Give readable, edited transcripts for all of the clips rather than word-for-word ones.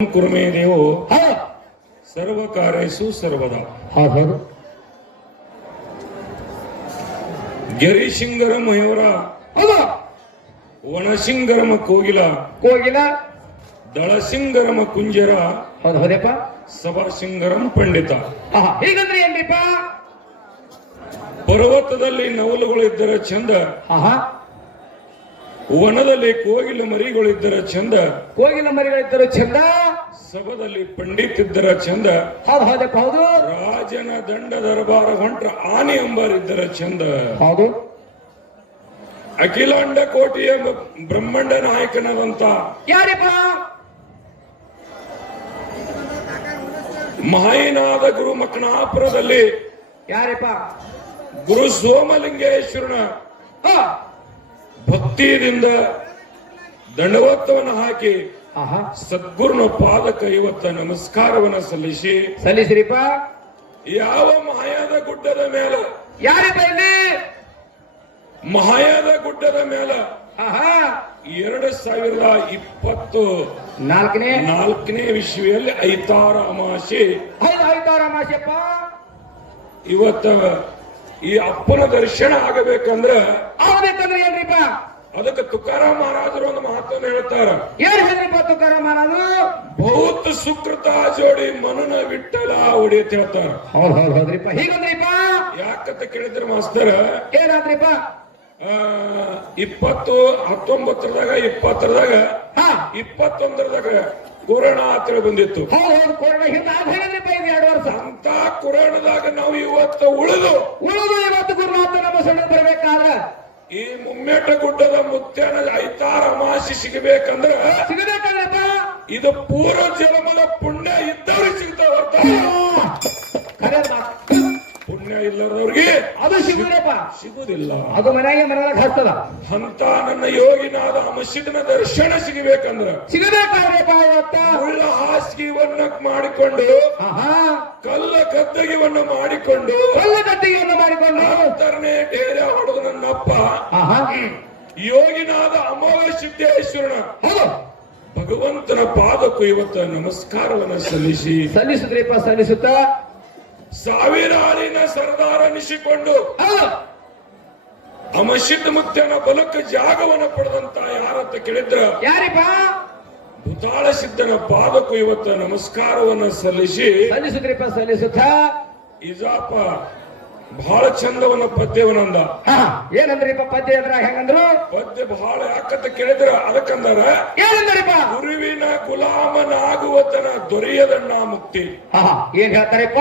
ಕುರ್ಮೇ ದೇವೋ ಸರ್ವ ಕಾರ್ಯಸು ಸರ್ವದಾ. ಗೆರಿಸಿಂಗರ ಮಯೂರ ವನಸಿಂಗರಮ ಕೋಗಿಲ ದಳಸಿಂಗರಮ ಕುಂಜರ ಸಭಾಸಿಂಗರಂ ಪಂಡಿತ. ಹೀಗಂದ್ರೆ ಏನ್ರಿಪ್ಪ? ಪರ್ವತದಲ್ಲಿ ನವಲುಗಳು ಇದ್ದರ ಚಂದ, ವನದಲ್ಲಿ ಕೋಗಿಲ ಮರಿಗಳಿದ್ದರ ಚಂದ, ಕೋಗಿಲ ಮರಿಗಳಿದ್ದರು ಚಂದ, ಸಭದಲ್ಲಿ ಪಂಡಿತಿದ್ದರ ಚಂದ, ಹೌದು ರಾಜನ ದಂಡ ದರಬಾರ ಹೊಂಟ್ರ ಆನೆ ಎಂಬರಿದ್ದರ ಚಂದ. ಹೌದು. ಅಖಿಲಾಂಡ ಕೋಟಿಯ ಬ್ರಹ್ಮಾಂಡ ನಾಯಕನಾದಂತ ಯಾರಿಪ್ಪ? ಮಹಾಯಿನಾದ ಗುರು ಮಕ್ಕಣಾಪುರದಲ್ಲಿ ಯಾರಿಪ್ಪ? ಗುರು ಸೋಮಲಿಂಗೇಶ್ವರನ ಭಕ್ತಿಯಿಂದ ದಂಡವತ್ತವನ್ನು ಹಾಕಿ ಸದ್ಗುರುನ ಪಾದಕ ಇವತ್ತ ನಮಸ್ಕಾರವನ್ನ ಸಲ್ಲಿಸಿರಿಪ್ಪ. ಯಾವ ಮಹಾಯಾದ ಗುಡ್ಡದ ಮೇಲೆ? ಯಾರಿಪ್ಪ ಇಲ್ಲಿ? ಮಹಾಯಾದ ಗುಡ್ಡದ ಮೇಲೆ 2024ನೇ ವಿಶ್ವದಲ್ಲಿ ಐತಾರ ಅಮಾಸೆ. ಇವತ್ತ ಈ ಅಪ್ಪನ ದರ್ಶನ ಆಗಬೇಕಂದ್ರೆ ಏನ್ರಿಪ್ಪ? ಅದಕ್ಕೆ ತುಕಾರಾಮ್ ಮಹಾರಾಜರು ಒಂದು ಮಾತನ್ನು ಹೇಳ್ತಾರ. ಏನ್ ಹೇಳಿದ್ರಿಪ್ಪ ತುಕಾರಾಮ್ ಮಹಾರಾಜರು? ಬಹುತ್ ಸುಕೃತ ಜೋಡಿ ಮನನ ವಿಠಲ ಹೊಡಿಯತ್ ಹೇಳ್ತಾರ. ಹೌದ್ರಿಪ್ಪ. ಹೀಗಂದ್ರಿಪ್ಪ? ಯಾಕಂತ ಕೇಳಿದ್ರೆ ಮಾಸ್ತರ, ಏನಾದ್ರಿಪ್ಪ? 1920ದಾಗ 21ದಾಗ ಕೊರೋನಾ ಹತ್ರ ಬಂದಿತ್ತು. ಕೊರೋನಾ ಹಿಂದೆ 2 ವರ್ಷ. ಅಂತ ಕೊರೋನಾದಾಗ ನಾವು ಇವತ್ತು ಉಳಿದು ಇವತ್ತು ಗುರುನಾಥ ನಮ್ಮ ಸಣ್ಣ ಬರ್ಬೇಕಾದ್ರೆ ಈ ಮುಮ್ಮೇಟ ಗುಡ್ಡದ ಮುತ್ಯಾನ ಐತಾರ ಅಮಾಸಿ ಸಿಗಬೇಕಂದ್ರ ಇದು ಪೂರ್ವ ಜನ್ಮದ ಪುಣ್ಯ ಇದ್ದವ್ರಿಗೆ ಸಿಗ್ತಾವ. ಪುಣ್ಯ ಇಲ್ಲದವ್ರಿಗೆ ಅದು ಸಿಗುದಿಲ್ಲ. ಅದು ಮನೆಗೆ ಹಸ್ತದ. ಅಂತ ನನ್ನ ಯೋಗಿನಾದ ಮಸೀದಿನ ದರ್ಶನ ಸಿಗಬೇಕಂದ್ರ ಉಳ್ಳ ಹಾಸಿಗೆವನ್ನ ಮಾಡಿಕೊಂಡು ಕಲ್ಲ ಗದ್ದಗಿವನ್ನು ಮಾಡಿಕೊಂಡು ಅಂತರ್ನೇ ಡೇರೆ ಹೊಡೆದು ನನ್ನಪ್ಪ ಯೋಗಿನಾದ ಅಮೋಘ ಸಿದ್ದೇಶ್ವರನ ಭಗವಂತನ ಪಾದಕ್ಕೂ ಇವತ್ತ ನಮಸ್ಕಾರವನ್ನ ಸಲ್ಲಿಸುತ್ತ ಸಾವಿರಾರಿನ ಸರ್ದಾರ ಅನಿಸಿಕೊಂಡು ಅಮಶಿದ್ಧ ಮುಕ್ತನ ಬಲಕ್ಕೆ ಜಾಗವನ್ನು ಪಡೆದಂತ ಯಾರಂತ ಕೇಳಿದ್ರ ಯಾರಿಪ್ಪ? ಭೂತಾಳ ಸಿದ್ಧನ ಪಾದಕ್ಕೂ ಇವತ್ತ ನಮಸ್ಕಾರವನ್ನ ಸಲ್ಲಿಸುತ್ತ ಇಜಾಪ ಬಹಳ ಚಂದವನ್ನ ಪದ್ಯವನ್ನಂದ. ಏನಂದ್ರಿಪ್ಪ ಪದ್ಯ? ಅಂದ್ರ ಹೆಂಗಂದ್ರು? ಪದ್ಯ ಬಹಳ ಯಾಕಂತ ಕೇಳಿದ್ರ ಅದಕ್ಕಂದಾರ ಏನಂದ್ರಿಪ್ಪ? ಗುರುವಿನ ಗುಲಾಮನಾಗುವತನ ದೊರೆಯದಣ್ಣ ಮುಕ್ತಿ. ಏನ್ ಹೇಳ್ತಾರಪ್ಪ?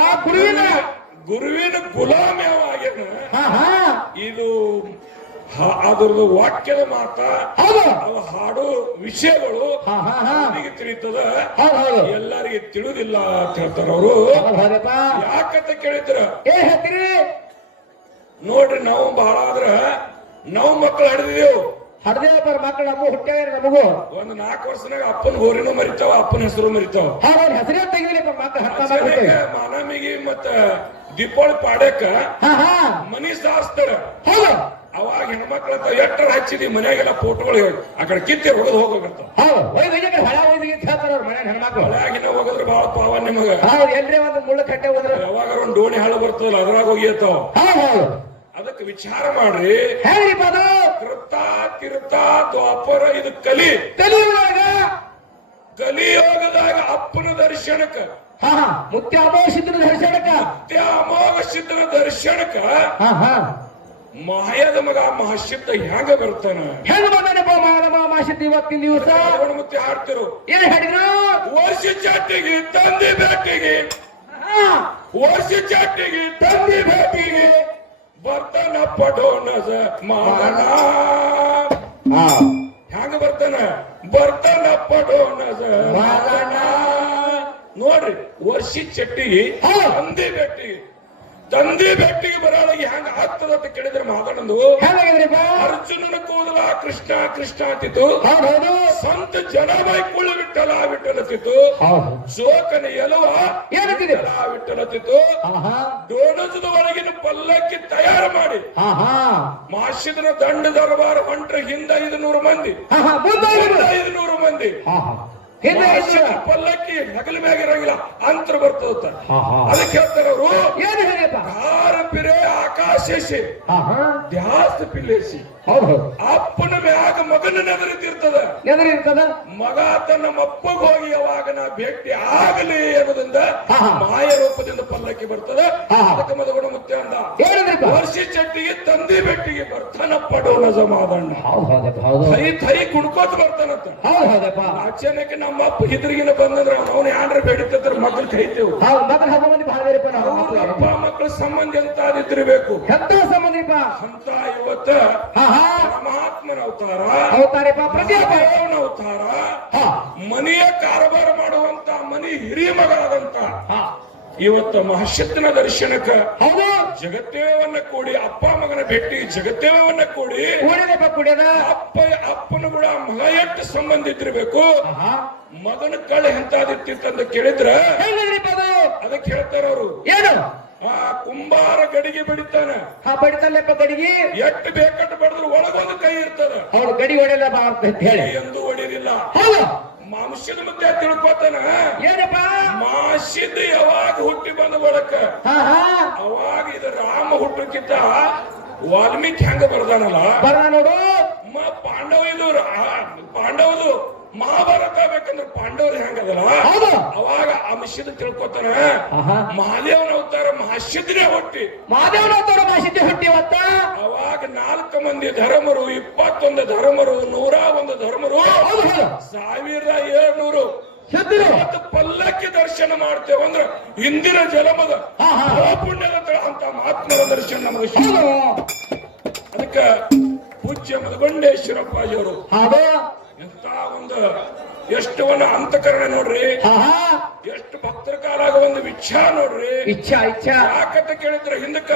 ಗುರುವಿನ ಗುಲಾಮ ಯಾವ ಆಗ್ಯಾನ ಇದು ಅದ್ರದ್ದು ವಾಕ್ಯದ ಮಾತ, ಅವ ಹಾಡು ವಿಷಯಗಳು ಅವನಿಗೆ ತಿಳಿತದ, ಎಲ್ಲರಿಗೆ ತಿಳಿದಿಲ್ಲ ಅಂತ ಹೇಳ್ತಾರ ಅವರು. ಯಾಕಂತ ಕೇಳಿದ್ರ ನೋಡ್ರಿ, ನಾವು ಬಹಳ ಆದ್ರ ನಾವು ಮಕ್ಕಳು ಹಡ್ದೇವ್ ಮಕ್ಕಳು ನಮ್ಮ ಹುಟ್ಟ್ಯಾವ. ನಮಗೂ ಒಂದು 4 ವರ್ಷನಾಗ ಅಪ್ಪನ ಹೋರಿನೂ ಮರಿತಾವ, ಅಪ್ಪನ ಹೆಸರು ಮರಿತಾವ. ಹೆಸರೇ ತೆಗಿಲಿಪ್ಪ ಮಕ್ಕಳು. ಮಾನಮಿಗಿ ಮತ್ತ ದೀಪಾವಳಿ ಪಾಡ್ಯಕ್ಕ ಮನಿ ಸಾಸ್ತಾರ. ಅವಾಗ ಹೆಣ್ಮಕ್ಳ ಎಟ್ಟರ ಹಚ್ಚಿದಿ ಮನ್ಯಾಗೆಲ್ಲ ಫೋಟೋಗಳು ಆ ಕಡೆ ಕಿತ್ತಿ ಹೊಡೆದು ಹೋಗ್ತಾವ. ಹಳ್ಯಾಗಿನ ಹೋಗದ್ರ ಬಹಳ ಪಾವ ನಿಮಗ. ಎಲ್ರಿ ಒಂದು ಮುಳ್ಳು ಕಟ್ಟೆ ಹೋದ್ರ ಯಾವಾಗ ಒಂದು ಡೋಣಿ ಹಾಳು ಬರ್ತದಲ್ಲ ಅದ್ರಾಗ ಹೋಗಿರ್ತಾವ. ಅದಕ್ಕೆ ವಿಚಾರ ಮಾಡ್ರಿ. ಕೃತ ದ್ವಾಪರ ಇದು ಕಲಿಯೋಗದಾಗ ಅಪ್ಪನ ದರ್ಶನಕ್ಕ ಮುತ್ಯಾಮೋಘ ಸಿದ್ಧನ ದರ್ಶನಕ್ಕ ಮಾಯದ ಮಗ ಮಹಾಶಿದ್ಧ ಹೆಂಗ ಬರ್ತಾನ? ಹೆಂಗ ಬಂದಾನಪ್ಪ ಮಹಾಶಿದ್ಧ? ಇವತ್ತಿನ ದಿವಸ ಮತ್ತೆ ಹಾಡ್ತಿರು. ಏನ್ ಹೇಳಿದ್ರು? ವರ್ಷ ಚಾಟಿಗೆ ತಂದೆ ಭೇಟಿಗೆ, ವರ್ಷ ಚಾಟಿಗೆ ತಂದೆ ಭೇಟಿಗೆ ಬರ್ತಾನ ಪಡೋನಜ ಮಾದನ. ಹೆಂಗ ಬರ್ತಾನ ಪಡೋನಜ ಮಾದನ. ನೋಡ್ರಿ, ವರ್ಷ ಚಟ್ಟಿಗೆ ತಂದೆ ಭೇಟಿಗೆ ಬರೋಳಿಗೆ ಹೆಂಗ ಆಗ್ತದ ಅಂತ ಕೇಳಿದ್ರೆ ಮಾತಾಡೋದು. ಅರ್ಜುನನ ಕೂದಲ ಕೃಷ್ಣ ಕೃಷ್ಣ ಅಂತಿತ್ತು, ಸಂತ ಜನಬಾಯಿ ಕುಳ್ಳು ವಿಠಲ ವಿಠಲತ್ತಿತ್ತು, ಶೋಕನ ಎಲುವ ವಿಠಲತ್ತಿತ್ತು. ಡೋಣಜದ ಒಳಗಿನ ಪಲ್ಲಕ್ಕಿ ತಯಾರು ಮಾಡಿ ಮಾಸಿದನ ದಂಡ ದರಬಾರ ಹೊಂಟ್ರೆ ಹಿಂದ 500 ಮಂದಿ, 500 ಮಂದಿ ಹಿಂದೆ ಮಹಾಶಿವ ಪಲ್ಲಕ್ಕಿ ನಗಲ ಮ್ಯಾಗ ಇರಂಗಿಲ್ಲ ಅಂತರ ಬರ್ತದ ಹಾ ಹಾ ಅದಕ್ಕೆ ಹೇಳ್ತಾರ ಅವರು ಏನು ಹೇಳಿಯಪ್ಪ ಧಾರ ಪಿರೆ ಆಕಾಶೇಶಿ ಹಾ ಹಾ ದ್ಯಾಸ್ತ ಪಿಲ್ಲೇಸಿ ಹೌದು ಅಪ್ಪನ ಮ್ಯಾಗ ಮಗನ ನೆದರಿತಿರ್ತದ ಎದರಿರ್ತದ ಮಗ ತನ್ನ ಅಪ್ಪಗೆ ಹೋಗಿ ಯಾವಾಗ ನಾ ಭೇಟಿ ಆಗಲಿ ಅನ್ನೋದ್ರಿಂದ ಹಾ, ಹಾ. ಮಾಯ ರೂಪದಿಂದ ಪಲ್ಲಕ್ಕಿ ಬರ್ತದ ಹಾ, ಹಾ. ಅದಕ್ಕೆ ಮದಗುಣ ಮುತ್ಯ ಅಂದ ಏನಂದ್ರಿಪ್ಪ ವರ್ಷಿ ಚಟ್ಟಿಗೆ ತಂದಿ ಬೆಟ್ಟಿಗೆ ಬರ್ತಾನ ಪಡೋಣ ಜಮಾದಣ್ಣ ಹೌದು ಹೌದಪ್ಪ ಹೌದು ಥೈ ಥೈ ಕುಣ್ಕೋತ ಬರ್ತಾನಂತ ಹೌದು ಹೌದಪ್ಪ ಅಚಾನಕ್ಕೆ ನಮ್ಮ ಅಪ್ಪ ಹಿದ್ರಿಗಿನ ಬಂದಂದ್ರ ಅವನು ಯಾನ್ರ ಬೇಡಿದ್ರ ಮಕ್ಕಳು ಕೈತೇವು ಹೌದು ಮಗನ ಹಬ್ಬ ಮಂದಿ ಬಹಳ ಬೇರೆಪ್ಪ ನಾವು ಅವ್ರ ಅಪ್ಪ ಮಕ್ಕಳ ಸಂಬಂಧ ಅಂತ ಅದಿದ್ದಿರ್ಬೇಕು ಎಂತ ಸಂಬಂಧಿಪ್ಪ ಅಂತ ಇವತ್ತ ಹಾ ಹಾ ಪರಮಾತ್ಮನ ಅವತಾರ ಅವತಾರಪ್ಪ ಪ್ರತಿಯೊಬ್ಬ ದೇವನ ಅವತಾರ ಹಾ ಮನೆಯ ಕಾರಬಾರ ಮಾಡುವಂತ ಮನಿ ಹಿರಿಯ ಮಗ ಆದಂತ ಹಾ ಇವತ್ತ ಮಹರ್ಷಿತ್ನ ದರ್ಶನಕ್ಕ ಹೌದು ಜಗತ್ತೇವನ್ನ ಕೂಡಿ ಅಪ್ಪ ಮಗನ ಭೇಟಿ ಜಗತ್ತೇವನ್ನ ಕೂಡಿ ಕುಡಿಯದಪ್ಪ ಕುಡಿಯದ ಅಪ್ಪನ ಕೂಡ ಮಗ ಎಷ್ಟು ಸಂಬಂಧ ಇದ್ದಿರ್ಬೇಕು ಹಾ ಮಗನ ಕಳೆ ಎಂತಾದಿತ್ತಿತ್ತಂತ ಕೇಳಿದ್ರ ಹೆಂಗದ್ರಿಪ್ಪ ಅದು ಅದಕ್ಕೆ ಹೇಳ್ತಾರ ಅವರು ಏನು ಆ ಕುಂಬಾರ ಗಡಿಗೆ ಬಡಿತಾನ ಹಾ ಬಡಿತಲ್ಲಪ್ಪ ಗಡಿಗೆ ಎಟ್ಟು ಬೇಕಟ್ಟು ಬಡಿದ್ರು ಒಳಗೊಂದು ಕೈ ಇರ್ತದ ಅವ್ರು ಗಡಿ ಹೊಡೆಯಲ್ಲ ಬಾ ಅಂತ ಹೇಳಿ ಎಂದು ಹೊಡಿಲಿಲ್ಲ ಹೌದು ಮಾಂಸದ ಮಧ್ಯೆ ತಿಳ್ಕೊತಾನ ಏನಪ್ಪ ಮಾಸಿದ ಯಾವಾಗ ಹುಟ್ಟಿ ಬಂದ ಬಳಕ ಹಾ ಹಾ ಅವಾಗ ಇದು ರಾಮ ಹುಟ್ಟಕ್ಕಿಂತ ವಾಲ್ಮೀಕಿ ಹೆಂಗ ಬರ್ದಾನಲ್ಲ ಬರ ನೋಡು ಪಾಂಡವ ಇದು ಪಾಂಡವದು ಮಹಾಭಾರತ ಬೇಕಂದ್ರೆ ಪಾಂಡವರು ಹೆಂಗದಲ್ಲ ಹೌದು ಅವಾಗ ಆ ಮಸಿದ ತಿಳ್ಕೊತಾನ ಆಹಾ. ಮಹಾದೇವನ ಅವತಾರ ಮಹಾಸಿದ್ನೇ ಹುಟ್ಟಿ ಮಾದೇವನ ಅವತಾರ ಮಾಹಿತಿ ಹುಟ್ಟಿವತ್ತ ಅವಾಗ 4 ಮಂದಿ ಧರ್ಮರು 21 ಧರ್ಮರು 101 ಧರ್ಮರು ಹೌದು ಹೌದು 1700 ಶುದ್ಧರು ಇವತ್ತು ಪಲ್ಲಕ್ಕಿ ದರ್ಶನ ಮಾಡ್ತೇವೆ ಅಂದ್ರೆ ಇಂದಿನ ಜಲಮದ ಹಾ, ಹಾ. ಪುಣ್ಯದ ಅಂತ ಮಹಾತ್ಮರ ದರ್ಶನ ನಮಗೆ ಹೌದು ಅದಕ್ಕೆ ಪೂಜ್ಯ ಮದಗೊಂಡೇಶ್ವರಪ್ಪಾಜಿಯವರು ಹೌದು ಎಂತ ಒಂದು ಎಷ್ಟು ಒಂದು ಅಂತಃಕರಣ ನೋಡ್ರಿ ಹಾ ಹಾ ಎಷ್ಟು ಭಕ್ತರ ಕಾಲಾಗ ಒಂದು ವಿಚ್ಛಾ ನೋಡ್ರಿ ಇಚ್ಛಾ ಇಚ್ಛಾ ಯಾಕಂತ ಕೇಳಿದ್ರೆ ಹಿಂದಕ್ಕ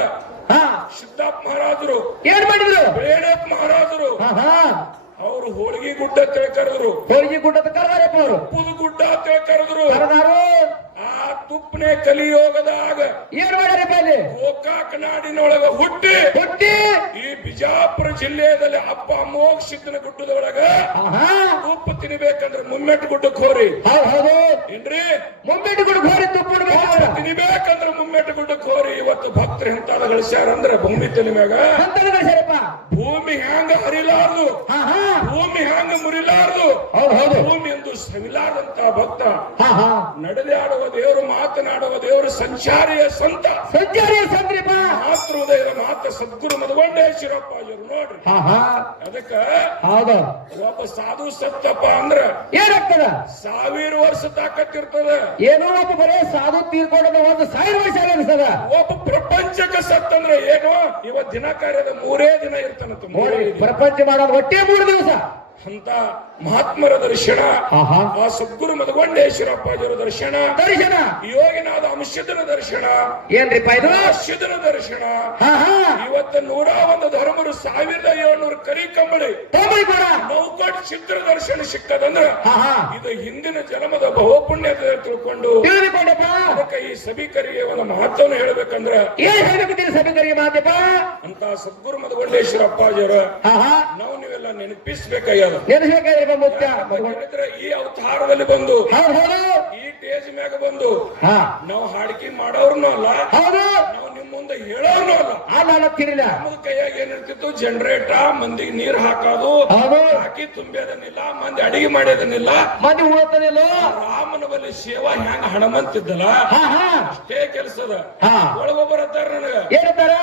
ಹಾ ಸಿದ್ದಾಪ್ ಮಹಾರಾಜರು ಏನ್ ಮಾಡಿದ್ರು ಬೇಡಪ್ಪ ಮಹಾರಾಜರು ಹಾ ಹಾ ಅವರು ಹೋಳಿಗೆ ಗುಡ್ಡ ತಿಳ್ಕರೆದ್ರು ಹೋಳಿಗೆ ಗುಡ್ಡದ ಕರ್ದಾರಪ್ಪ ಅವರು ಉಪ್ಪುದು ಗುಡ್ಡ ತಿಳ್ಕರೆದ್ರು ಕರ್ದಾರು ಆ ತುಪ್ಪನೆ ಕಲಿಯೋಗದಾಗ ಏನ್ ಮಾಡ್ಯಾರಪ್ಪ ಅಲ್ಲಿ ಗೋಕಾಕ ನಾಡಿನೊಳಗ ಹುಟ್ಟಿ ಹುಟ್ಟಿ ಈ ಬಿಜಾಪುರ ಜಿಲ್ಲೆಯಲ್ಲಿ ಅಪ್ಪ ಅಮೋಘ ಸಿದ್ದನ ಗುಡ್ಡದೊಳಗ ಹಾ ಹಾ ತುಪ್ಪ ತಿನ್ಬೇಕಂದ್ರೆ ಮುಮ್ಮೆಟ್ಟು ಗುಡ್ಡಕ್ಕೆ ಹೋರಿ ಹೌದು ಹೌದು ಏನ್ರಿ ಮುಂಬಿಟ್ಟು ಗುಡ್ ಘೋರಿ ತುಪ್ಪ ಉಣ್ಬೇಕು ತಿನ್ಬೇಕಂದ್ರೆ ಮುಮ್ಮೆಟ್ಟು ಗುಡ್ಡಕ್ಕೆ ಹೋರಿ ಇವತ್ತು ಭಕ್ತರು ಎಂತಾದ ಗಳಿಸ್ಯಾರಂದ್ರ ಭೂಮಿ ತಲೆ ಮ್ಯಾಗ ಅಂತದ ಗಳಿಸ್ಯಾರಪ್ಪ ಭೂಮಿ ಹ್ಯಾಂಗ ಹರಿಲಾರ್ದು ಹಾ ಹಾ ಭೂಮಿ ಹ್ಯಾಂಗ ಮುರಿಲಾರ್ದು ಹೌದು ಹೌದು ಭೂಮಿ ಎಂದು ಸವಿಲಾರ್ದಂತ ಭಕ್ತ ಹಾ ಹಾ ನಡೆದಾಡುವ ದೇವರು ಮಾತನಾಡುವ ದೇವರು ಸಂಚಾರಿಯ ಸಂತ ಸಂಚಾರಿಯ ಸಂದ್ರಿಪ್ಪ ಮಾತೃ ಉದಯದ ಮಾತ ಸದ್ಗುರು ಮದಗೊಂಡೇಶ್ವರಪ್ಪಾಜಿಯವರು ನೋಡ್ರಿ ಹಾ ಹಾ ಅದಕ್ಕ ಹೌದು ಒಬ್ಬ ಸಾಧು ಸತ್ತಪ್ಪ ಅಂದ್ರ ಏನಾಗ್ತದ 1000 ವರ್ಷ ತಾಕತ್ತಿರ್ತದ ಏನೋ ಒಬ್ಬ ಬರೇ ಸಾಧು ತೀರ್ಕೊಂಡದ ಒಂದು 1000 ವರ್ಷ ಅನಿಸ್ತದ ಒಬ್ಬ ಪ್ರಪಂಚಕ್ಕೆ ಸತ್ತಂದ್ರ ಏನು ಇವತ್ ದಿನ ಕಾರ್ಯದ 3 ದಿನ ಇರ್ತಾನಂತ ನೋಡಿ ಪ್ರಪಂಚ ಮಾಡೋದು ಒಟ್ಟೆ 3 ದಿವಸ ಅಂತ ಮಹಾತ್ಮರ ದರ್ಶನ ಆಹಾ. ಆ ಸದ್ಗುರು ಮದಗೊಂಡೇಶ್ವರಪ್ಪಾಜಿಯವರ ದರ್ಶನ ದರ್ಶನ ಯೋಗಿನಾದ ಅಂಶದನ ದರ್ಶನ ಏನ್ರಿಪ್ಪ ಇದು ಶಿದನ ದರ್ಶನ ಹಾ ಹಾ ಇವತ್ತು 101 ಧರ್ಮರು 1700 ಕರಿ ಕಂಬಳಿ ತಗೊಳ್ಳಿ ಕೂಡ ನೌಕಟ್ ಸಿದ್ಧರ ದರ್ಶನ ಸಿಕ್ಕದಂದ್ರ ಹಾ ಹಾ ಇದು ಹಿಂದಿನ ಜನ್ಮದ ಬಹುಪುಣ್ಯ ತಿಳ್ಕೊಂಡು ತಿಳಿದುಕೊಂಡಪ್ಪ ಅದಕ್ಕೆ ಈ ಸಭಿಕರಿಗೆ ಒಂದು ಮಹತ್ವವನ್ನು ಹೇಳ್ಬೇಕಂದ್ರ ಏನ್ ಹೇಳ್ಬೇಕಂತೀರಿ ಸಭೆಗರಿಗೆ ಮಾತಪ್ಪ ಅಂತ ಸದ್ಗುರು ಮದಗೊಂಡೇಶ್ವರಪ್ಪಾಜಿಯವರ ಹಾ ಹಾ ನಾವು ನೀವೆಲ್ಲ ನೆನಪಿಸ್ಬೇಕಾಗ್ಯದ ನೆನೆಸ್ಬೇಕಾದ್ರೆ ಮುತ್ಯ ಹೇಳಿದ್ರೆ ಈ ಅವತಾರದಲ್ಲಿ ಬಂದು ಹೌದು ಹೌದು ಈ ಟೇಜ್ ಮ್ಯಾಗ ಬಂದು ಹಾ ನಾವು ಹಾಡಿಕೆ ಮಾಡೋರ್ನು ಅಲ್ಲ ಹೌದು ನಾವು ನಿಮ್ ಮುಂದೆ ಹೇಳೋರ್ನು ಅಲ್ಲ ಅಲ್ಲ ತಿರಿಲ್ಲ ನಮ್ಮದ ಕೈಯಾಗ ಏನಿರ್ತಿತ್ತು ಜನರೇಟ ಮಂದಿಗೆ ನೀರ್ ಹಾಕೋದು ಹೌದು ಹಾಕಿ ತುಂಬೇದನ್ನಿಲ್ಲ ಮಂದಿ ಅಡಿಗೆ ಮಾಡೋದನ್ನಿಲ್ಲ ಮಂದಿ ಉಳ್ತದಿಲ್ಲ ರಾಮನ ಬಳಿ ಸೇವಾ ಹೆಂಗ ಹಣಮಂತಿದ್ದಲ್ಲ ಹಾ ಹಾ ಅಷ್ಟೇ ಕೆಲಸದ ಹಾ ಒಳಗೊಬ್ಬರ ಹತ್ತಾರ ನನಗ ಏನಂತಾರ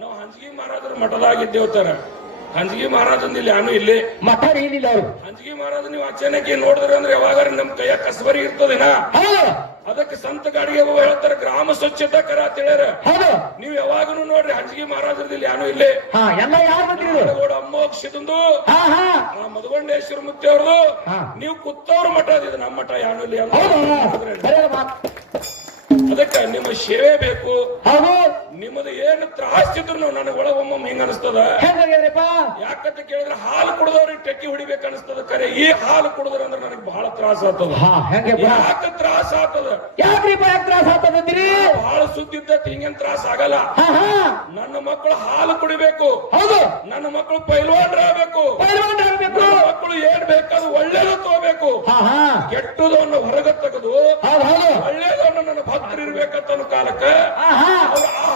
ನಾವು ಹಂಜಗಿ ಮಹಾರಾಜರ ಮಠದಾಗಿದ್ದೇವತ್ತಾರ ಹಂಜಗಿ ಮಹಾರಾಜನ್ ಇಲ್ಲಿ ಯಾನು ಇಲ್ಲಿ ಮಠ ಏನಿಲ್ಲ ಅವ್ರು ಹಂಜಗಿ ಮಹಾರಾಜ ನೀವು ಅಚಾನಕ್ ನೋಡಿದ್ರಿ ಅಂದ್ರೆ ಯಾವಾಗ ನಮ್ ಕೈಯಾಗ ಕಸಬರಿ ಇರ್ತದೇನಾ ಹೌದು ಅದಕ್ಕೆ ಸಂತ ಗಾಡಿಗೆ ಹೋಗಿ ಹೇಳ್ತಾರೆ ಗ್ರಾಮ ಸ್ವಚ್ಛತಾ ಕರ ಅಂತ ಹೇಳ್ಯಾರ ಹೌದು ನೀವ್ ಯಾವಾಗನು ನೋಡ್ರಿ ಹಂಜಗಿ ಮಹಾರಾಜರದಲ್ಲಿ ಯಾನು ಇಲ್ಲಿ ಹಾ ಎಲ್ಲ ಯಾರು ಬಂದಿರೋದು ಅಮ್ಮೋಕ್ಷಿದಂದು ಹಾ ಹಾ ಆ ಮದಗೊಂಡೇಶ್ವರ ಮುತ್ತಿ ಅವ್ರದು ಹಾ. ನೀವು ಕುತ್ತವ್ರ ಮಠ ಅದಿದೆ ನಮ್ಮ ಮಠ ಯಾನು ಇಲ್ಲಿ ಅಂತ ಹೌದು ಹೇಳಿದ್ರೆ. ಬರೆಯಲ್ಲ ಮಾತು ಅದಕ್ಕೆ ನಿಮ್ಮ ಸೇವೆ ಬೇಕು. ಹೌದು. ನಿಮ್ಮದು ಏನು ತ್ರಾಸಿದ್ರು ನನಗೆ ಒಳಗೊಮ್ಮೆ ಹಿಂಗ ಅನಿಸ್ತದ. ಹೆಂಗಾಗ್ಯದ್ರಿಪ್ಪ? ಯಾಕಂತ ಕೇಳಿದ್ರೆ ಹಾಲು ಕುಡಿದವ್ರಿಗೆ ಟೆಕ್ಕಿ ಹೊಡಿಬೇಕು ಅನಿಸ್ತದ. ಕರೆ ಈ ಹಾಲು ಕುಡಿದ್ರ ಅಂದ್ರೆ ನನಗೆ ಬಹಳ ತ್ರಾಸ ಆಗ್ತದ. ಯಾಕೆ ತ್ರಾಸ ಆಗ್ತದ? ಯಾಕ್ರಿಪ್ಪ ಯಾಕೆ ತ್ರಾಸ ಆಗ್ತದ್ರಿ? ಬಹಳ ಸುದ್ದಿದ್ದ ಹಿಂಗೇನ್ ತ್ರಾಸ ಆಗಲ್ಲ. ನನ್ನ ಮಕ್ಕಳು ಹಾಲು ಕುಡಿಬೇಕು. ಹೌದು. ನನ್ನ ಮಕ್ಕಳು ಪೈಲ್ವಾನ್ರಾಗಬೇಕು. ನನ್ನ ಮಕ್ಕಳು ಏನ್ ಬೇಕಾದ್ರೂ ಒಳ್ಳೇದು ತಗೋಬೇಕು. ಕೆಟ್ಟದನ್ನು ಹೊರಗೆ ತೆಗೆದು ಒಳ್ಳೇದನ್ನು ನನ್ನ ಭಕ್ತರು ಇರ್ಬೇಕಂತ ಅನ್ನೋ ಕಾಲಕ್ಕ ಆ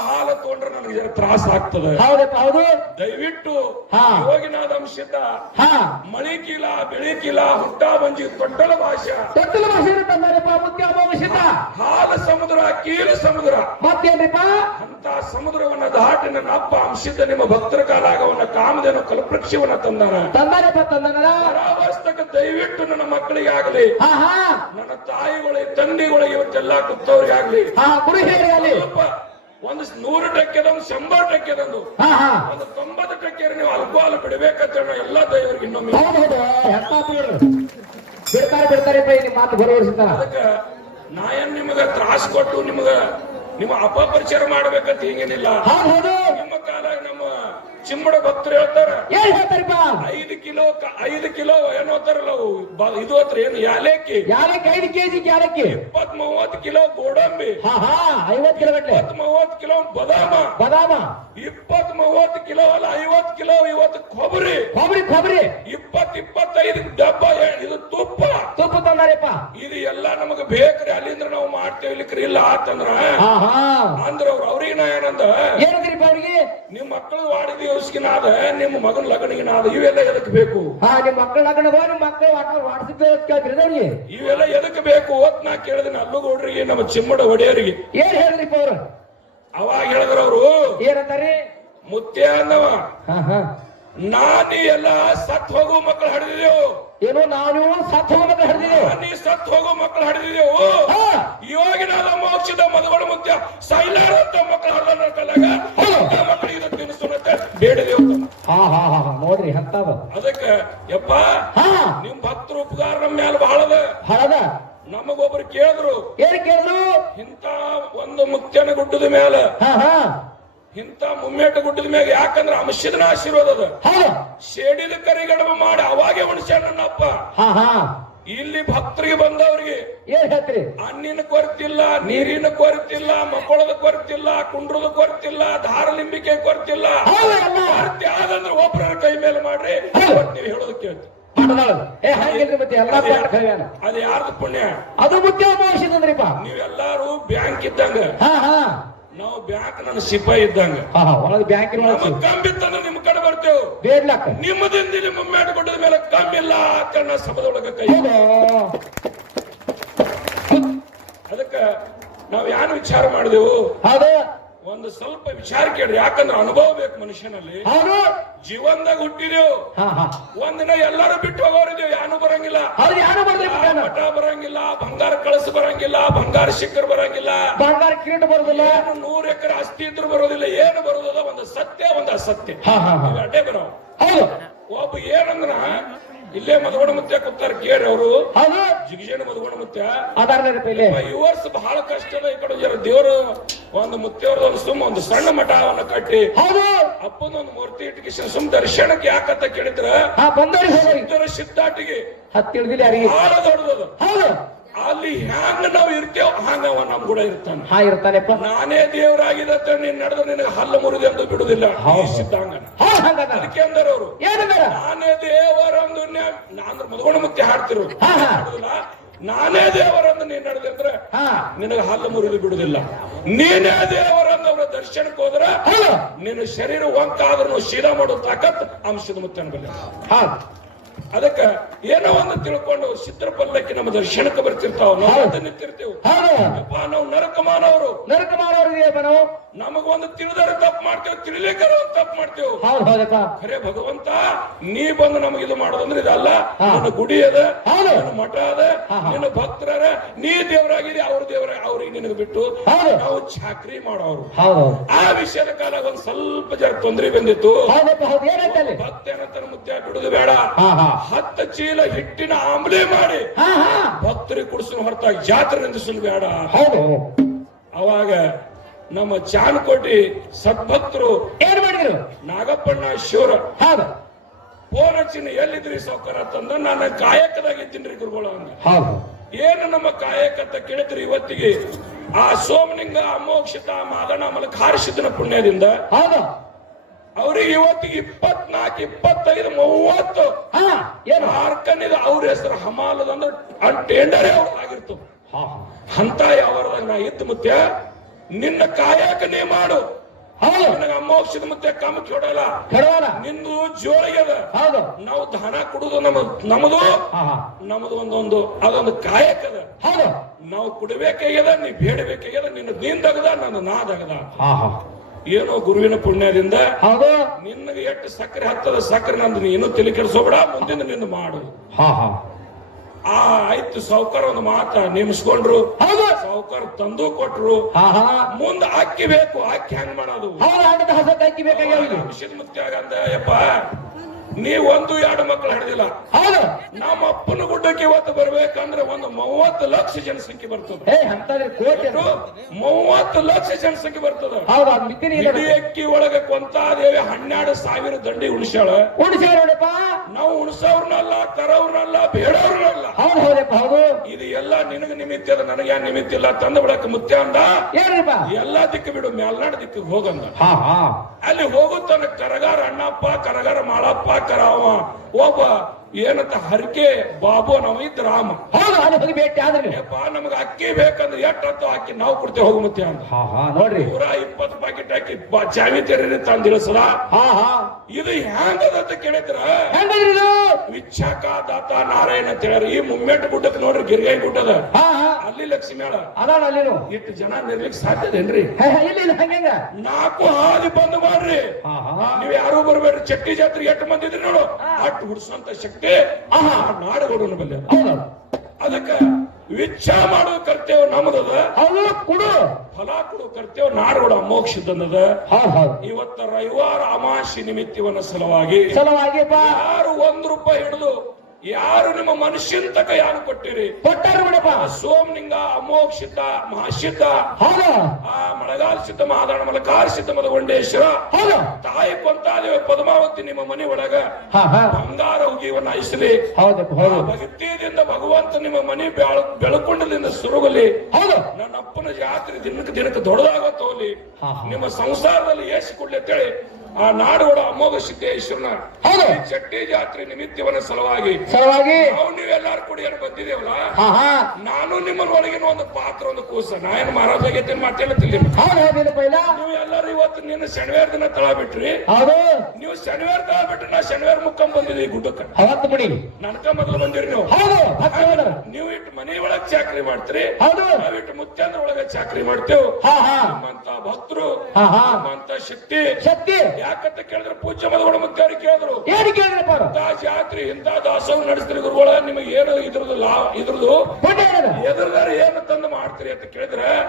ಹಾಲು ತಗೊಂಡ್ರೆ ನನಗೆ ತ್ರಾಸ ಆಗ್ತದೆ. ಹೌದು. ದಯವಿಟ್ಟು ಯೋಗಿನಾಥ ಅಂಶದ ಮಳಿಕಿಲ ಬೆಳಿಕಿಲ ಹುಟ್ಟ ಬಂಜಿ ತೊಟ್ಟಲ ಭಾಷೆ ಹಾಲು ಸಮುದ್ರ ಕೀಲು ಸಮುದ್ರ ಮತ್ತೇನ್ರಿಪ್ಪ? ಅಂತ ಸಮುದ್ರವನ್ನ ದಾಟಿ ನನ್ನ ಅಪ್ಪ ಅಂಶದ ನಿಮ್ಮ ಭಕ್ತರ ಕಾಲಾಗವನ್ನ ಕಾಮದೇನು ಕಲ್ಪವೃಕ್ಷವನ್ನ ತಂದಾನಸ್ತಕ್ಕೆ ದಯವಿಟ್ಟು ನನ್ನ ಮಕ್ಕಳಿಗೆ ಆಗ್ಲಿ, ನನ್ನ ತಾಯಿಗಳಿಗೆ ತಂದೆಗಳಿಗೆ ಇವತ್ತೆಲ್ಲ ಕೂತವ್ರಿಗೆ ಆಗ್ಲಿ ಒಂದು 100% 100% ಒಂದು 90% ನೀವು ಅಲ್ಕೋಹಾಲ್ ಬಿಡ್ಬೇಕಂತ ಎಲ್ಲ ದೈವರಿಗೆ ಇನ್ನೊಮ್ಮೆ ಅದಕ್ಕೆ ನಾ ಏನ್ ನಿಮಗ ತ್ರಾಸ ಕೊಟ್ಟು ನಿಮ್ಮ ಅಪಪರಿಚಯ ಮಾಡ್ಬೇಕಂತ ಹಿಂಗೇನಿಲ್ಲ. ನಿಮ್ಮ ಕಾಲ ನಮ್ಮ ಚಿಮ್ಮಡ ಭಕ್ತರು ಹೇಳ್ತಾರ 5 ಕಿಲೋ ಏನೋ ಅಂತಾರಲ್ಲ ಇದು ಹತ್ರ ಏನು ಯಾಲಕ್ಕಿ 5 kg ಯಾಲಕ್ಕಿ, 20-30 ಕಿಲೋ ಗೋಡಂಬಿ, 50 ಕಿಲೋ 20-30 ಕಿಲೋ ಬದಾಮ 20-30 ಕಿಲೋ ಅಲ್ಲ 50 ಕಿಲೋ ಇವತ್ತು ಕೊಬ್ಬರಿ 20-25 ಡಬ್ಬ ಇದು ತುಪ್ಪ ತಂದಾರಪ್ಪ. ಇದು ಎಲ್ಲ ನಮಗ ಬೇಕ್ರಿ. ಅಲ್ಲಿಂದ್ರ ನಾವು ಮಾಡ್ತೇವೆ ಇಲ್ಲಿಕ್ರಿ ಇಲ್ಲ ಆತಂದ್ರ ಅಂದ್ರ ಅವ್ರಿಗೆ ನಾ ಏನಂದ ಏನಂದ್ರಿಪ್ಪ ಅವ್ರಿಗೆ? ನಿಮ್ ಮಕ್ಕಳು ವಾಡಿ ದಿವಸಗಿನಾದ ನಿಮ್ಮ ಮಗನ ಲಗ್ನಿಗಿನಾದ ಇವೆಲ್ಲ ಎದಕ್ ಬೇಕು? ನಿಮ್ ಮಕ್ಕಳ ಲಗ್ನದ ನಿಮ್ ಮಕ್ಕಳು ವಾಡಿಸಿದ್ರಿ ಇವೆಲ್ಲ ಎದಕ್ ಬೇಕು ಓತ್ ನಾ ಕೇಳಿದ್ರೆ ಅಲ್ಲುಗೌಡ್ರಿಗೆ ನಮ್ಮ ಚಿಮ್ಮಡ ಒಡೆಯರಿಗೆ ಏನ್ ಹೇಳಿದ್ರಿಪ್ಪ ಅವ್ರು? ಅವಾಗ ಹೇಳಿದ್ರ ಅವ್ರು ಏನಂತಾರಿ? ಮುತ್ಯ ಅನ್ನವ ನಾನಿ ಎಲ್ಲ ಸತ್ ಹೋಗೋ ಮಕ್ಕಳು ಹಡಿದೆವು. ಏನು ನಾವು ಸತ್ ಹೋಗೋ ಮಕ್ಕಳು ಹಡಿದೆವು? ನೀ ಸತ್ ಹೋಗೋ ಮಕ್ಕಳು ಹಡಿದೆವು. ಯೋಗಿನಾದ ಮೋಕ್ಷದ ಮಧುವಣ ಮುತ್ಯ ಸೈಲಾರಂತ ಮಕ್ಕಳು ಹಡ್ದ ಕಲಾಗ ಮಕ್ಕಳಿಗೆ ತಿನ್ನಿಸುತ್ತೆ ಬೇಡದೇವು. ನೋಡ್ರಿ ಅಂತದ. ಅದಕ್ಕೆ ಯಪ್ಪ ನಿಮ್ ಭಕ್ತರು ಉಪಕಾರ ನಮ್ಮ ಮ್ಯಾಲ ಬಹಳದ. ನಮಗೊಬ್ರು ಕೇಳಿದ್ರು. ಏನ್ ಕೇಳಿದ್ರು? ಇಂತ ಒಂದು ಮುತ್ಯನ ಗುಡ್ಡದ ಮ್ಯಾಲ ಇಂತ ಮುಮ್ಮೇಟ ಗುಡ್ಡದ ಮ್ಯಾಗ ಯಾಕಂದ್ರ ಅಂಶದನ ಆಶೀರ್ವಾದ ಅದ. ಶೇಡಿದ ಕರಿಗಡಮ ಮಾಡಿ ಅವಾಗೆ ಉಣಿಸ್ಯಾನ ನನ್ನಪ್ಪ. ಇಲ್ಲಿ ಭಕ್ತರಿಗೆ ಬಂದವ್ರಿಗೆ ಏನ್ ಹೇಳ್ತೀರಿ? ಹಣ್ಣಿನ ಕೊರತಿಲ್ಲ, ನೀರಿನ ಕೊರತಿಲ್ಲ, ಮಕ್ಕಳದ ಕೊರತಿಲ್ಲ, ಕುಂಡ್ರದ ಕೊರತಿಲ್ಲ, ಧಾರಲಿಂಬಿಕೆ ಕೊರತಿಲ್ಲ. ಕೊರತೆ ಆದಂದ್ರೆ ಒಬ್ಬರ ಕೈ ಮೇಲೆ ಮಾಡ್ರಿ ನೀವು ಹೇಳೋದು ಕೇಳ್ತೀವಿ. ಅದು ಯಾರ್ದು ಪುಣ್ಯ? ಅದು ಮುಖ್ಯ ಅಮಾವಾಸ್ಯದ್ರಿಪ್ಪ. ನೀವೆಲ್ಲಾರು ಬ್ಯಾಂಕ್ ಇದ್ದಂಗ, ನಾವು ಬ್ಯಾಂಕ್ ನನ್ನ ಸಿಪಾಯಿ ಇದ್ದಂಗ. ಕಂಬಿತ್ತಂದ್ರೆ ನಿಮ್ ಕಡೆ ಬರ್ತೇವೆ. ನಿಮ್ಮದಿಂದ ನಿಮ್ಮ ಮೇಡ್ಕೊಟ್ಟದ ಮೇಲೆ ಕಮ್ಮಿಲ್ಲ ಅಂತ ಸಭದೊಳಗ ಕೈ. ಅದಕ್ಕ ನಾವ್ ಯಾರು ವಿಚಾರ ಮಾಡಿದೆವು? ಒಂದು ಸ್ವಲ್ಪ ವಿಚಾರ ಕೇಳ್ರಿ. ಯಾಕಂದ್ರೆ ಅನುಭವ ಬೇಕು ಮನುಷ್ಯನಲ್ಲಿ. ಜೀವನದಾಗ ಹುಟ್ಟಿದೆವು, ಒಂದಿನ ಎಲ್ಲರೂ ಬಿಟ್ಟು ಹೋಗೋರಿದ್ದೇವೆ. ಯಾನು ಬರಂಗಿಲ್ಲ, ಮಠ ಬರಂಗಿಲ್ಲ, ಬಂಗಾರ ಕಳಸ ಬರಂಗಿಲ್ಲ, ಬಂಗಾರ ಶಿಖರ್ ಬರಂಗಿಲ್ಲ, ಬಂಗಾರ ಕಿರೀಟ ಬರೋದಿಲ್ಲ, 100 ಎಕರೆ ಆಸ್ತಿ ಇದ್ರು ಬರೋದಿಲ್ಲ. ಏನು ಬರೋದಿಲ್ಲ? ಒಂದು ಸತ್ಯ, ಒಂದು ಅಸತ್ಯ, ಅಡ್ಡೇ ಬರೋ. ಒಬ್ಬ ಏನಂದ್ರ ಇಲ್ಲೇ ಮಧುವಣ ಮುತ್ಯ ಕೂತಾರ ಕೇಳಿ ಅವರು ಜಿಗಿಜೇಣ ಮಧುವಣ ಮುತ್ಯ ಈ ವರ್ಷ ಬಹಳ ಕಷ್ಟದ. ಈ ಕಡೆ ದೇವರು ಒಂದು ಮುತ್ಯವ್ರದ ಒಂದು ಸುಮ್ಮ ಒಂದು ಸಣ್ಣ ಮಠವನ್ನು ಕಟ್ಟಿ ಅಪ್ಪನೊಂದು ಮೂರ್ತಿ ಇಟ್ಟಿಗೆ ಸುಮ್ ದರ್ಶನಕ್ಕೆ ಯಾಕಂತ ಕೇಳಿದ್ರ ಸಿದ್ಧಾಟಿಗೆ ಬಹಳ ದೊಡ್ಡದು. ಅಲ್ಲಿ ಹ್ಯಾಂಗ ನಾವು ಇರ್ತೇವ ಹಂಗವ ನಮ್ ಕೂಡ ಇರ್ತಾನೆ. ನಾನೇ ದೇವರಾಗಿದ್ದ ನೀನ್ ನಡೆದ ನಿನಗೆ ಹಲ್ಲು ಮುರಿದೆ ಎಂದು ಬಿಡುದಿಲ್ಲ ಸಿದ್ಧಾಂಗ. ಅದಕ್ಕೆ ಅಂದಾರ ಅವರು ನಾನೇ ದೇವರಂದು ಅಂದ್ರೆ ಮಧುವಣ ಮುತ್ಯ ಹಾಡ್ತಿರು. ನಾನೇ ದೇವರಂದು ನೀನ್ ನಡೆದೆ ಅಂದ್ರೆ ನಿನಗೆ ಹಲ್ಲು ಮುರಿದು ಬಿಡುದಿಲ್ಲ. ನೀನೇ ದೇವರಂದು ಅವರ ದರ್ಶನಕ್ಕೆ ಹೋದ್ರ ನಿನ್ನ ಶರೀರ ವಂಕಾದ್ರೂ ಶೀಲ ಮಾಡೋ ತಾಕತ್ ಅಂಶದ ಮುತ್ತನ ಬೆಲೆ. ಅದಕ್ಕ ಏನೋ ಒಂದು ತಿಳ್ಕೊಂಡು ಸಿದ್ಧರ ಪಲ್ಲಕ್ಕಿ ನಮ್ಮ ದರ್ಶನಕ್ಕೆ ಬರ್ತಿರ್ತಾವ. ನಾವು ನಿಂತಿರ್ತೇವೆ. ನಾವು ನರಕ ಮಾನವರು ನಮಗೊಂದು ತಿಳಿದರೆ ತಪ್ಪು ಮಾಡ್ತೇವೆ, ತಿಳಿಲಿಕ್ಕರ ಒಂದು ತಪ್ಪು ಮಾಡ್ತೇವೆ. ಖರೆ ಭಗವಂತ ನೀ ಬಂದು ನಮಗೆ ಇದು ಮಾಡೋದಂದ್ರೆ ಇದಲ್ಲ. ನಿನ್ನ ಗುಡಿ ಅದ, ನಿನ್ನ ಮಠ ಅದ, ನಿನ್ನ ಭಕ್ತರ, ನೀ ದೇವರಾಗಿದೆ, ಅವ್ರ ದೇವರ ಅವ್ರಿಗೆ ನಿನಗೆ ಬಿಟ್ಟು ನಾವು ಚಾಕ್ರಿ ಮಾಡೋರು. ಆ ವಿಷಯದ ಕಾಲ ಒಂದ್ ಸ್ವಲ್ಪ ಜರ ತೊಂದರೆ ಬಂದಿತ್ತು. ಭಕ್ತ ಏನಂತ ಮುತ್ಯ ಬಿಡುದು ಬೇಡ, 10 ಚೀಲ ಹಿಟ್ಟಿನ ಆಮ್ಲೆ ಮಾಡಿ ಭಕ್ತರಿಗೆ ಕುಡಿಸಲು ಹೊರತಾಗಿ ಜಾತ್ರೆ ನಿಂದಿಸಲು ಬೇಡ. ಅವಾಗ ನಮ್ಮ ಚಾನಕೋಟಿ ಸದ್ಭಕ್ತರು ಏನ್ ಮಾಡಿದ್ರು? ನಾಗಪ್ಪಣ್ಣ ಶಿವರ ಹೌದು ಫೋನ್ ಹಚ್ಚಿನ ಎಲ್ಲಿದ್ರಿ ಸಾವುಕಾರ ಅಂತಂದ ನಾನು ಕಾಯಕದಾಗ ಇದ್ದೀನ್ರಿ ಗುರುಗಳ ಅಂದ. ಹೌದು ಏನು ನಮ್ಮ ಕಾಯಕ ಅಂತ ಕೇಳಿದ್ರಿ ಇವತ್ತಿಗೆ ಆ ಸೋಮಲಿಂಗ ಅಮೋಕ್ಷಿತ ಮಾದಣ ಮಲಕ ಹಾರಿಸಿದ್ದನ ಪುಣ್ಯದಿಂದ ಹೌದು ಅವ್ರಿಗೆ ಇವತ್ತಿಗೆ 24, 25, 30 ಹಾ ಏನು ಆರ್ಕನಿದ ಅವ್ರ ಹೆಸರು ಹಮಾಲದಂದ್ರೆ ಟೇಂಡರೇ ಅವ್ರದಾಗಿರ್ತು. ಅಂತ ಯಾವದಾಗ ನಾ ಇದ್ದು ಮುತ್ಯ ನಿನ್ನ ಕಾಯಕನೇ ಮಾಡು. ಹೌದು ನನಗೆ ಅಮೋಕ್ಷದ ಮುತ್ತೆ ಕಮ್ಮ ಕೊಡಲ್ಲ, ಕೊಡೋಲ್ಲ. ನಿಂದು ಜೋಳಿಗೆದ. ಹೌದು ನಾವು ದಾನ ಕೊಡುದು ನಮ್ಮದು ಅದೊಂದು ಕಾಯಕದ. ಹೌದು ನಾವು ಕೊಡಬೇಕಾಗ್ಯದ, ನೀ ಬೇಡಬೇಕಾಗ್ಯದ, ನಿನ್ನ ನೀಂದಗದ ನನ್ನ ನಾದಗದ. ಏನೋ ಗುರುವಿನ ಪುಣ್ಯದಿಂದ ಹೌದು ನಿನ್ನಗೆ ಎಷ್ಟು ಸಕ್ಕರೆ ಹತ್ತದ ಸಕ್ಕರೆ ನಂದು ನೀನು ತಲೆ ಕೆಡಿಸೋಬೇಡ, ಮುಂದಿನ ನಿಂದು ಮಾಡು. ಆಯ್ತು ಸಾವುಕಾರ ಒಂದು ಮಾತ ನೇಮಿಸ್ಕೊಂಡ್ರು. ಹೌದು ಸಾವುಕಾರ ತಂದು ಕೊಟ್ರು. ಮುಂದ ಅಕ್ಕಿ ಬೇಕು, ಅಕ್ಕಿ ಹೆಂಗ್ ಮಾಡೋದು? ಅಕ್ಕಿ ಬೇಕಾಗಿ ವಿಷಯದ ಮುತ್ಯಾಗ ಅಂದ ಯಪ್ಪ ನೀ 1-2 ಮಕ್ಕಳು ಹಿಡಿದಿಲ್ಲ. ಹೌದು ನಮ್ಮ ಅಪ್ಪನ ಗುಡ್ಡಕ್ಕೆ ಇವತ್ತು ಬರ್ಬೇಕಂದ್ರೆ ಒಂದು 30 ಲಕ್ಷ ಜನಸಂಖ್ಯೆ ಬರ್ತದೆ. ಕೋಟಿ 30 ಲಕ್ಷ ಜನಸಂಖ್ಯೆ ಬರ್ತದ. ಹೌದು ಅದು ಮಿತಿನೇ ಇಲ್ಲ. ಇಡೀ ಅಕ್ಕಿ ಒಳಗೆ ಕೊಂತಾದೇವಿ 12,000 ದಂಡಿ ಉಳಿಸ್ಯಾಳ. ನೋಡಪ್ಪ ನಾವು ಉಳಿಸೋರ್ನಲ್ಲ, ತರವ್ರನ್ನಲ್ಲ, ಬೇಡವ್ರನ್ನಲ್ಲ. ಹೌದು ಹೌದಪ್ಪ ಹೌದು ಇದು ಎಲ್ಲ ನಿನಗ ನಿಮಿತ್ತ ಅದ, ನನಗೆ ಯಾನ್ ನಿಮಿತ್ತ ಇಲ್ಲ. ತಂದ ಬಿಡಕ್ಕೆ ಮುತ್ಯ ಅಂದ ಏನ್ರಿಪ್ಪ ಎಲ್ಲಾ ದಿಕ್ಕು ಬಿಡು, ಮ್ಯಾಲ್ನಾಡ್ ದಿಕ್ಕಿಗೆ ಹೋಗಂದ. ಅಲ್ಲಿ ಹೋಗುತ್ತಾನ ಕರಗಾರ ಅಣ್ಣಪ್ಪ, ಕರಗಾರ ಮಾಳಪ್ಪ, ಕರಾವ ಒಬ್ಬ ಏನಂತ ಹರಕೆ ಬಾಬು ನಾವ್ ಇದ್ ರಾಮ. ಹೌದು ಅಲ್ಲಿ ಹೋಗಿ ಭೇಟಿ ಆದ್ರೆ ನಮಗ ಅಕ್ಕಿ ಬೇಕಂದ್ರೆ ಎಷ್ಟಂತ ಅಕ್ಕಿ ನಾವು ಕೊಡ್ತೇವೆ ಹೋಗು ಮುತ್ಯ ಅಂತ. ನೋಡ್ರಿ 120 ಪಾಕೆಟ್ ಹಾಕಿ ಜಾವಿ ತೆರೀರಿ ತಂದಿಳಿಸದ. ಇದು ಹ್ಯಾಂಗದ ಅಂತ ಕೇಳಿದ್ರ ವಿಚ್ಛಾಕ ದಾತ ನಾರಾಯಣ ಅಂತ ಹೇಳ್ಯಾರ. ಈ ಮುಮ್ಮೆಟ್ಟು ಗುಡ್ಡಕ್ಕೆ ನೋಡ್ರಿ, ಗಿರ್ಗಾಯಿ ಗುಡ್ಡದ ಅಲ್ಲಿ ಲಕ್ಷ್ಮಿ ಮೇಳ ಅದಾನ. ಅಲ್ಲಿ ಇಷ್ಟು ಜನ ನಿರ್ಲಿಕ್ಕೆ ಸಾಧ್ಯದೇನ್ರಿ? ಇಲ್ಲ ಹಂಗ 4 ಹಾದಿ ಬಂದ್ ಮಾಡ್ರಿ. ನೀವ್ ಯಾರು ಬರ್ಬೇಡ್ರಿ. ಚಟ್ಟಿ ಜಾತ್ರೆ ಎಷ್ಟು ಮಂದಿ ಇದ್ರಿ ನೋಡು, ಅಟ್ಟು ಹುಡ್ಸುವಂತ ಶಕ್ತಿ ನಾಡುಗಳು ಬಲ್ಲ. ಅದಕ್ಕೆ ವಿಚ್ಛ ಮಾಡೋ ಕರ್ತೇವ್ ನಮ್ದದ, ಕೊಡು ಫಲ ಕೊಡು ಕರ್ತೇವ್ ನಾಡುಗಳು ಅಮೋಕ್ಷದನ್ನದ. ಇವತ್ತ ರವಿವಾರ ಅಮಾವಾಸ್ಯೆ ನಿಮಿತ್ತವನ್ನ ಸಲುವಾಗಿ ಯಾರು 1 ರೂಪಾಯಿ ಹಿಡಿದು ಯಾರು ನಿಮ್ಮ ಮನುಷ್ಯನ್ ತಕ ಯಾರು ಕೊಟ್ಟಿರಿ ಕೊಟ್ಟಾರ ಬಿಡಪ್ಪ. ಸೋಮಲಿಂಗ ಅಮೋಕ್ಷಿತ ಮಹಾಶಿತ ಆ ಮಳೆಗಾಲ ಸಿದ್ಧ ಮಾದಾಣ ಮಲಕಾರ ಸಿದ್ಧ ಮದಗೊಂಡೇಶ್ವರ ತಾಯಿ ಕೊಂತಾದೇವ ಪದ್ಮಾವತಿ ನಿಮ್ಮ ಮನೆ ಒಳಗ ಬಂಗಾರ ಉಗಿವನ್ನ ಐಸಲಿ. ಭಕ್ತಿಯಿಂದ ಭಗವಂತ ನಿಮ್ಮ ಮನೆ ಬೆಳಕೊಂಡದಿಂದ ಸುರುಗಲಿ. ನನ್ನ ಅಪ್ಪನ ಜಾತ್ರೆ ದಿನಕ್ಕೆ ದೊಡ್ಡದಾಗ ತೋಲಿ. ನಿಮ್ಮ ಸಂಸಾರದಲ್ಲಿ ಏಸಿಕೊಡ್ಲಿ ಅಂತೇಳಿ ಆ ನಾಡುಗಳ ಅಮೋಘ ಸಿದ್ದೇಶ್ವರನ ಚಟ್ಟಿ ಜಾತ್ರೆ ನಿಮಿತ್ತವನ್ನ ಸಲುವಾಗಿ ನಾವು ನೀವೆಲ್ಲಾರು ಕುಡಿಯಲು ಬಂದಿದ್ದೇವಲ್ಲ, ನಾನು ನಿಮ್ಮನ್ನ ಒಳಗಿನ ಒಂದು ಪಾತ್ರ, ಒಂದು ಕೂಸ. ನಾ ಏನು ಮಹಾರಾಜ ಆಗೈತೆ ಮಾತೇಳತ್ತಿಲ್ಲ. ನೀವು ಎಲ್ಲರೂ ಇವತ್ತು ನಿನ್ನ ಶನಿವಾರ ದಿನ ತಳ ಬಿಟ್ರಿ. ನೀವು ಶನಿವಾರ ತಳ ಬಿಟ್ರಿ, ನಾ ಶನಿವಾರ ಮುಕ್ಕಂಬ ಬಂದಿದ್ವಿ ಗುಡ್ಡಕ್ಕ. ನನ್ಕ ಮೊದಲು ಬಂದಿರಿ ನೀವು. ನೀವು ಇಟ್ಟು ಮನೆ ಒಳಗ್ ಚಾಕ್ರಿ ಮಾಡ್ತೀರಿ, ನಾವಿಟ್ಟು ಮುತ್ಯಾಂದ್ರ ಒಳಗ ಚಾಕ್ರಿ ಮಾಡ್ತೇವೆ. ನಿಮ್ಮಂತ ಭಕ್ತರು, ನಿಮ್ಮಂತ ಶಕ್ತಿ ಯಾಕಂತ ಕೇಳಿದ್ರೆ ಪೂಜ್ಯ ಮದಗೋಡ ಮುತ್ಯಾರಿ ಕೇಳಿದ್ರು, ಇಂಥ ಜಾತ್ರೆ ಇಂಥ ದಾಸೋಹ ನಡೆಸ್ತೀರಿ ಗುರುಗಳ, ನಿಮಗೆ ಏನು ಇದ್ರದ್ದು ಎದುರುದಾರ ಏನು ತಂದು ಮಾಡ್ತೀರಿ ಅಂತ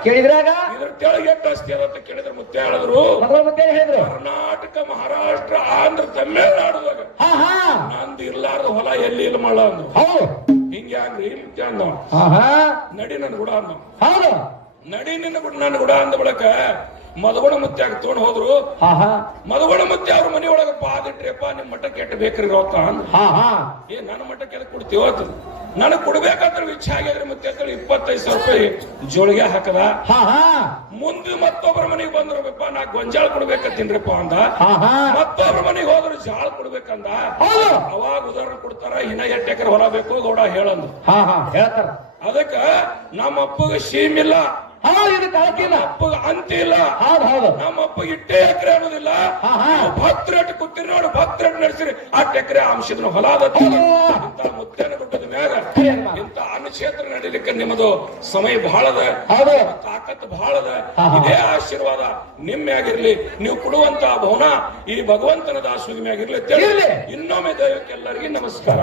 ಕೇಳಿದ್ರಾಗ ಇದ್ರ ತೆಳಗೆ ಎಷ್ಟು ಆಸ್ತಿ ಅದ ಅಂತ ಕೇಳಿದ್ರೆ ಮುತ್ಯ ಹೇಳಿದ್ರು, ಕರ್ನಾಟಕ, ಮಹಾರಾಷ್ಟ್ರ, ಆಂಧ್ರ, ತಮಿಳುನಾಡುದಾಗ ನಂದು ಇರ್ಲಾರ್ದ ಹೊಲ ಎಲ್ಲಿ ಇಲ್ಲ ಮಳ ಅಂದ್ರು. ಹಿಂಗೆ ಹಂಗ್ರಿ ಮುತ್ಯ ಅಂದ. ನಡಿ ನನ್ ಗುಡ ಅಂದ. ನಡಿ ನನ್ನ ಗುಡ ಅಂದ ಬಳಕ ಮದಗೋಣ ಮುತ್ಯಾಗ ತಗೊಂಡ್ ಹೋದ್ರು. ಮದಗೋಣ ಮುತ್ಯ ಅವ್ರ ಮನೆ ಒಳಗ ಪಾದಿಟ್ರಿಯಪ್ಪ, ನಿಮ್ ಮಠಕ್ಕೆ ಎಟ್ಟು ಬೇಕ್ರಿ ರೊಕ್ಕ ಅಂದ್. ನನ್ನ ಮಠಕ್ಕೆ ಎದಕ್ ಕೊಡ್ತೀವ? ನನಗ್ ಕೊಡ್ಬೇಕಾದ್ರೆ ವಿಚ್ಛ ಆಗ್ಯದ್ರಿ ಮುತ್ಯ 25,000 ರೂಪಾಯಿ ಜೋಳಿಗೆ ಹಾಕದ. ಮುಂದೆ ಮತ್ತೊಬ್ಬರ ಮನೆಗೆ ಬಂದ್ರಪ್ಪ, ನಾ ಗೊಂಜಾಳ ಕೊಡ್ಬೇಕತ್ತೀನ್ರಿಪ್ಪ ಅಂದ. ಮತ್ತೊಬ್ಬರ ಮನೆಗೆ ಹೋದ್ರು ಜಾಳ ಕೊಡ್ಬೇಕಂದ. ಅವಾಗ ಉದಾಹರಣೆ ಕೊಡ್ತಾರ, ಇನ್ನ 8 ಎಕರೆ ಹೊಲ ಬೇಕು ಗೌಡ ಹೇಳಂದು. ಹೇಳ್ತಾರ. ಅದಕ್ಕ ನಮ್ಮ ಅಪ್ಪಗ ಸೀಮಿಲ್ಲ, ಅಪ್ಪಗ ಅಂತಿಲ್ಲ, ನಮ್ಮ ಅಪ್ಪಗ ಇಟ್ಟೆ ಎಕರೆ ಅನ್ನೋದಿಲ್ಲ. ಭಕ್ತರೇಟ್ ಕೂತಿರಿ ನೋಡು, ಭಕ್ತರೇಟ್ ನಡೆಸಿರಿ 8 ಎಕರೆ ಅಂಶದ ಹೊಲ ಅದ. ಇಂತ ಮುತ್ತೇನ ಗುಡ್ಡದ ಮ್ಯಾಗ ಇಂತ ಅನುಕ್ಷೇತ್ರ ನಡೀಲಿಕ್ಕೆ ನಿಮ್ಮದು ಸಮಯ ಬಹಳದ, ತಾಕತ್ ಬಹಳದ. ಇದೇ ಆಶೀರ್ವಾದ ನಿಮ್ಮ್ಯಾಗಿರ್ಲಿ. ನೀವು ಕೊಡುವಂತ ಭವನ ಈ ಭಗವಂತನ ದಾಸೋಗಿ ಮ್ಯಾಗಿರ್ಲಿ. ಇನ್ನೊಮ್ಮೆ ದೈವಕ್ಕೆಲ್ಲರಿಗೂ ನಮಸ್ಕಾರ.